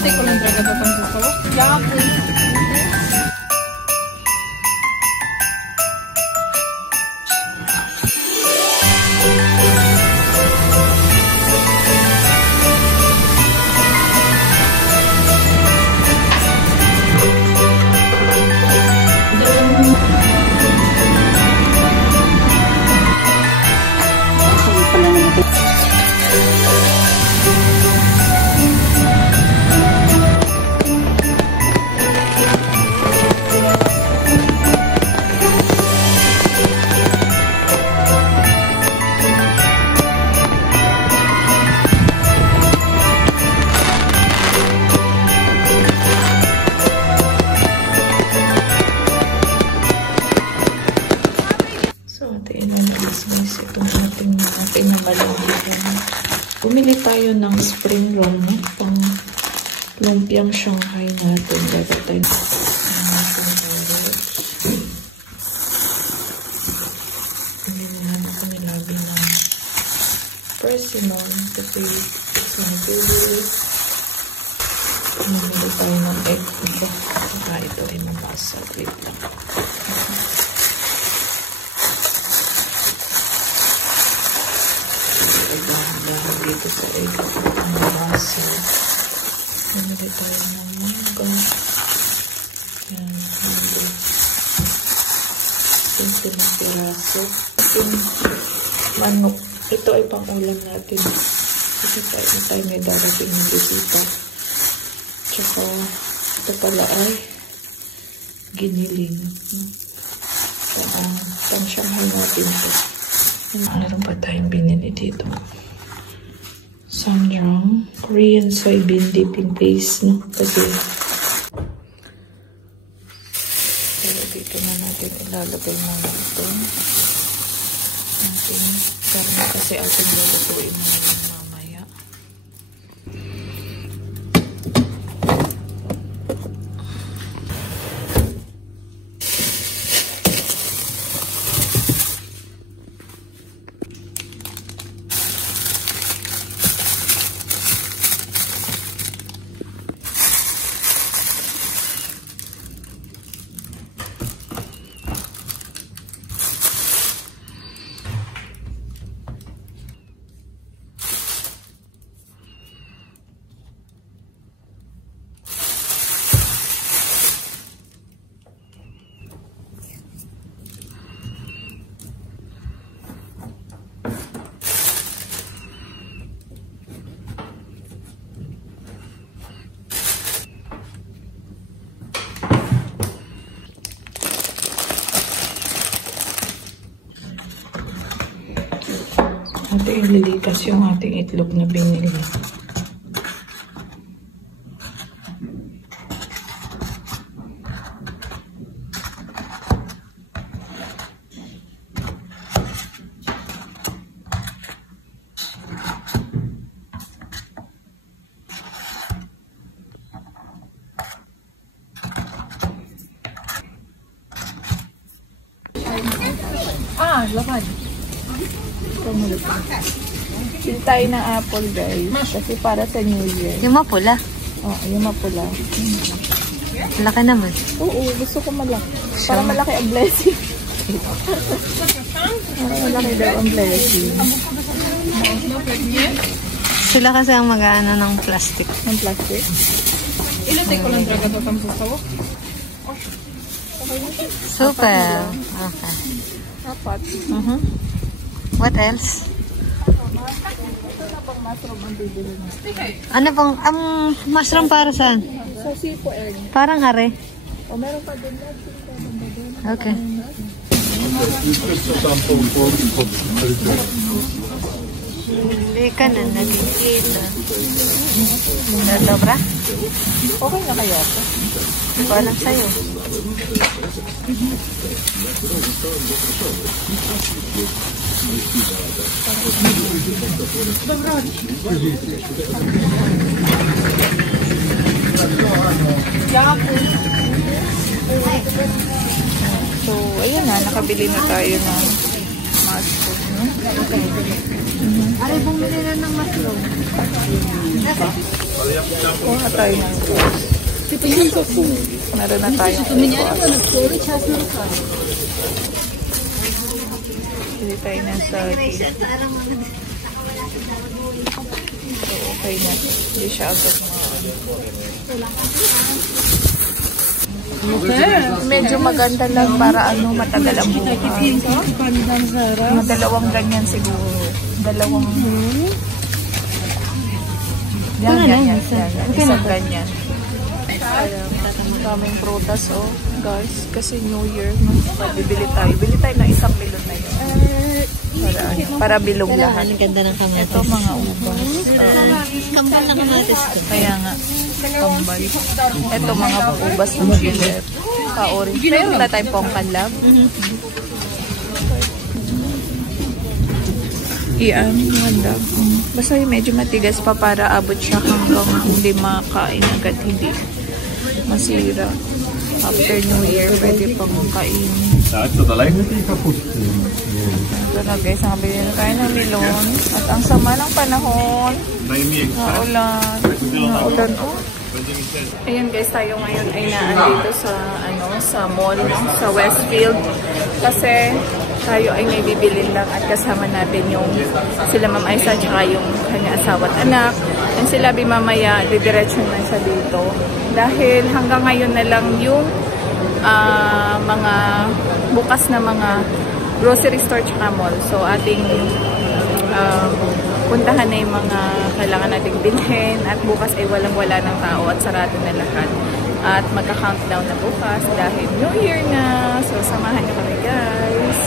Ilate ko lang talaga ito pang suso. Yapo. Bumili tayo ng spring roll, no? Pang lumpiang Shanghai natin. Dapat tayo hinihinaan ko nilabi ng persimmon kasi sinaguli. Bumili tayo ng egg ito. Saka ito ay mabasa. Wait lang. Dito sa egg ang baso. Bumili tayo ng mangga. Yan, mangga. 20 na piraso. Ating manok. Ito ay pang-ulam natin. Kasi tayo may darating ng bisita. Tsaka ito pala ay giniling. Pang-Shanghai natin ito. Meron pa tayong binili dito. Sanjang Korean soybean dipping paste, no? Kasi dito na natin ilalagay muna ito. Ating karne kasi ating lulutuin na yun mamaya. Ating ililikas yung ating itlog na binili. Laman. Bili tayo ng apple, guys. Kasi para sa New Year. Yung mapula? Oo, yung mapula. Laki naman. Oo, gusto ko malaki. Para malaki ang blessing. Para malaki daw ang blessing. Sila kasi ang mag-ano ng plastic. Ng plastic? Ilate ko lang talaga ito pang suso. Super. Okay. Apat. What else? Mushroom ang bibili mo. Ano pong, mushroom para saan? Sa sipo egg. Parang are. O meron pa din. Okay. Hindi ka na nagkikita. Dobra? Okay na kaya ito? Hindi ko alam sa'yo. So, ayun na. Nakabili na tayo ng mushroom. Aray, bumili na ng mushroom. Kuha tayo ng sauce. Meron na tayong Hindi tayo ng sauce. So, okay na. Hindi siya agad medyo maganda lang para matagal ang buhay. Dalawang ganyan siguro. Dalawang yan. Isang ganyan. Daming prutas, guys. Kasi New Year, bibili tayo. Bili tayo ng 1 milyon na yun. Para bilog lahat. Ang ganda ng kamatis. Ito, mga ubas. Kambal ng kamatis ko. Kaya nga, kambal. Ito, mga ubas ng gilet. Ka-orange. Pero wala tayong pongkanlab. Iyan, ganda. Basta yung medyo matigas pa para abot siya hanggang hindi makain agad, hindi masira. After New Year, pwede pang kainin. Ito na guys, nabili na tayo ng melon. At ang sama ng panahon. Naulan. Ayan guys, tayo ngayon ay naandito sa mall, sa Westfield. Kasi tayo ay may bibilin lang at kasama natin yung sila Ma'am Aisa at yung kanya asawa at anak. And sila mamaya, didiretso na siya dito. Dahil hanggang ngayon na lang yung mga bukas na mga grocery store tsaka mall. So ating puntahan na yung mga kailangan nating bilhin at bukas ay walang-wala ng tao at sarado na lahat. At magka-countdown na bukas dahil New Year na. So samahan niyo kami guys.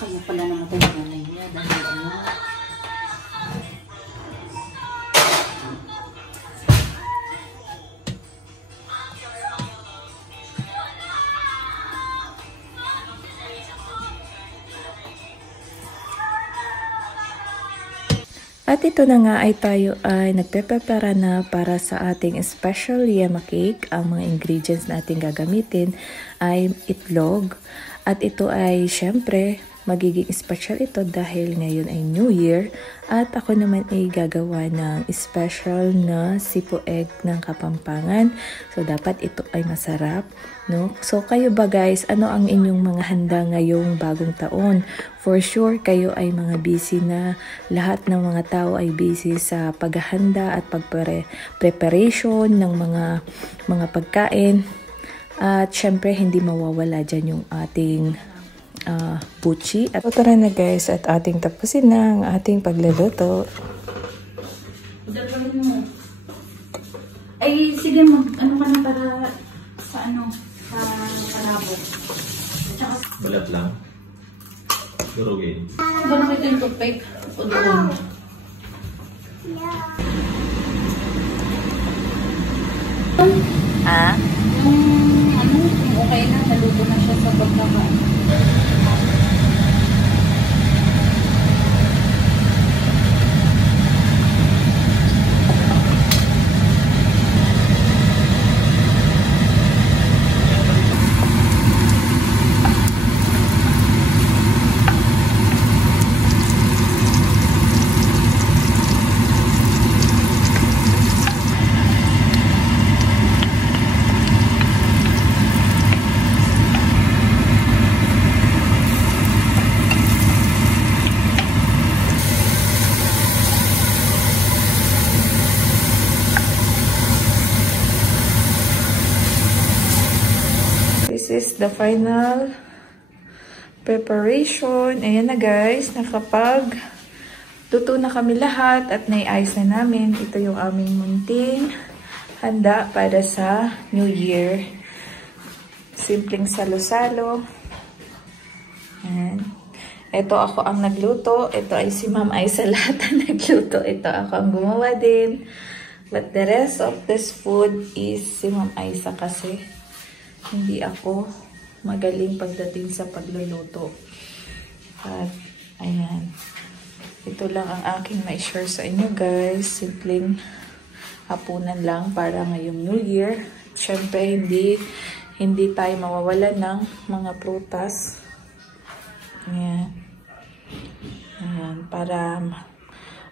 Kaya pala namatay yung nanay niya dahil At ito na nga ay tayo ay nagpe-prepara na para sa ating special yema cake. Ang mga ingredients natin gagamitin ay itlog. At ito ay syempre magiging special ito dahil ngayon ay New Year at ako naman ay gagawa ng special na sipo egg ng Kapampangan. So dapat ito ay masarap, no? So kayo ba guys, ano ang inyong mga handa ngayong bagong taon? For sure kayo ay mga busy na, lahat ng mga tao ay busy sa paghahanda at preparation ng mga pagkain. At syempre hindi mawawala dyan yung ating buchi. At tara na guys at ating tapusin na ang ating pagluluto. Dagawin mo. Ay, sige, ano ka na para sa palabo. Balat lang. Durugin. Ba nakita yung toothpick? O doon? Ah? Kung okay na, naluto na siya sa pagkakaan. This is the final preparation. Ayan na guys, nakapag luto na kami lahat at naiayos na namin. Ito yung aming munting handa para sa New Year. Simpleng salo-salo. Ayan. Ito ako ang nagluto. Ito ay si Ma'am Aiza lahat ang nagluto. Ito ako ang gumawa din. But the rest of this food is si Ma'am Aiza kasi hindi ako magaling pagdating sa pagluluto. At ayan. Ito lang ang aking ma-share sa inyo guys. Simpleng hapunan lang para ngayong New Year. Siyempre hindi tayo mawawala ng mga prutas. Ayan. Ayan. Para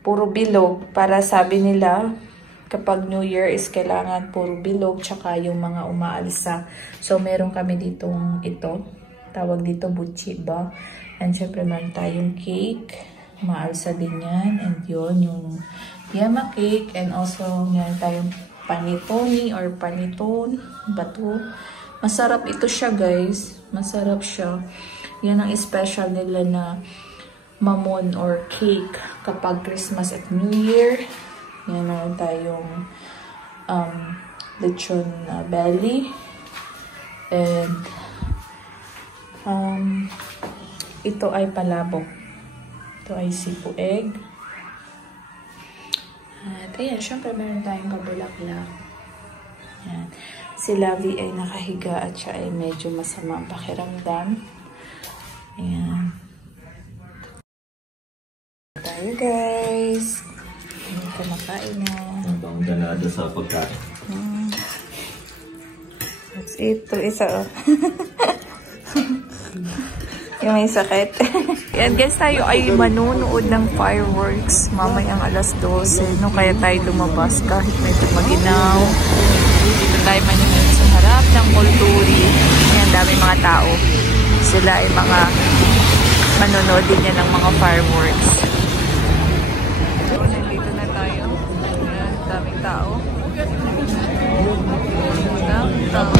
puro bilog. Para sabi nila kapag New Year is kailangan puro bilog tsaka yung mga umaalsa. So, meron kami ditong ito. Tawag dito buchi ba? And syempre meron tayong cake. Umaalsa din yan. And yun, yung yama cake. And also, meron tayong panitoni or paniton. Bato. Masarap ito siya guys. Masarap siya. Yan ang special nila na mamon or cake kapag Christmas at New Year. Yan, meron tayong lechon belly. And ito ay palabok. Ito ay sipo egg. At ayan, syempre meron tayong kabulaklak. Yan. Si Lavi ay nakahiga at siya ay medyo masama ang pakiramdam. Ayan. Tayo guys. Kumakain na. Habang ganada sa pagkain. That's it. Ito isa oh. Yung may sakit. Yan guys, tayo ay manunood ng fireworks mamayang alas 12. No, kaya tayo lumabas kahit medyo maginaw. Dito tayo manunood sa harap ng Kulturi. Yan, dami mga tao. Sila ay mga manonood din yan ng mga fireworks. Nandito na tayo. Ayan, daming tao. Daming tao.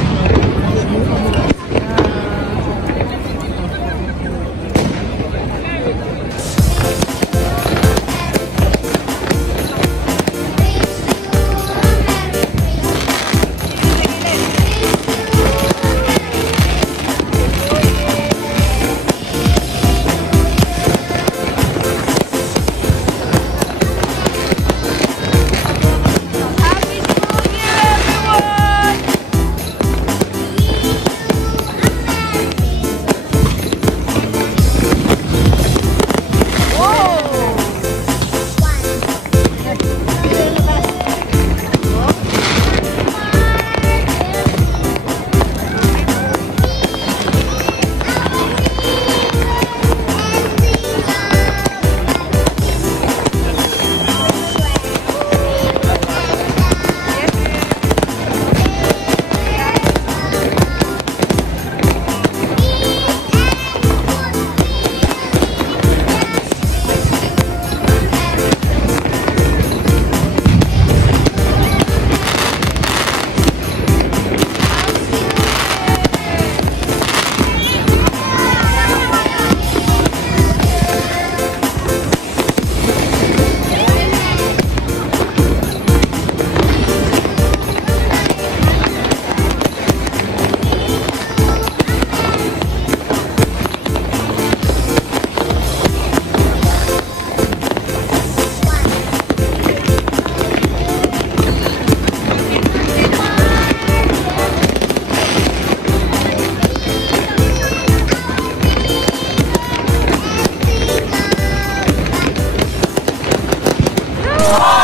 Happy New Year! Wow!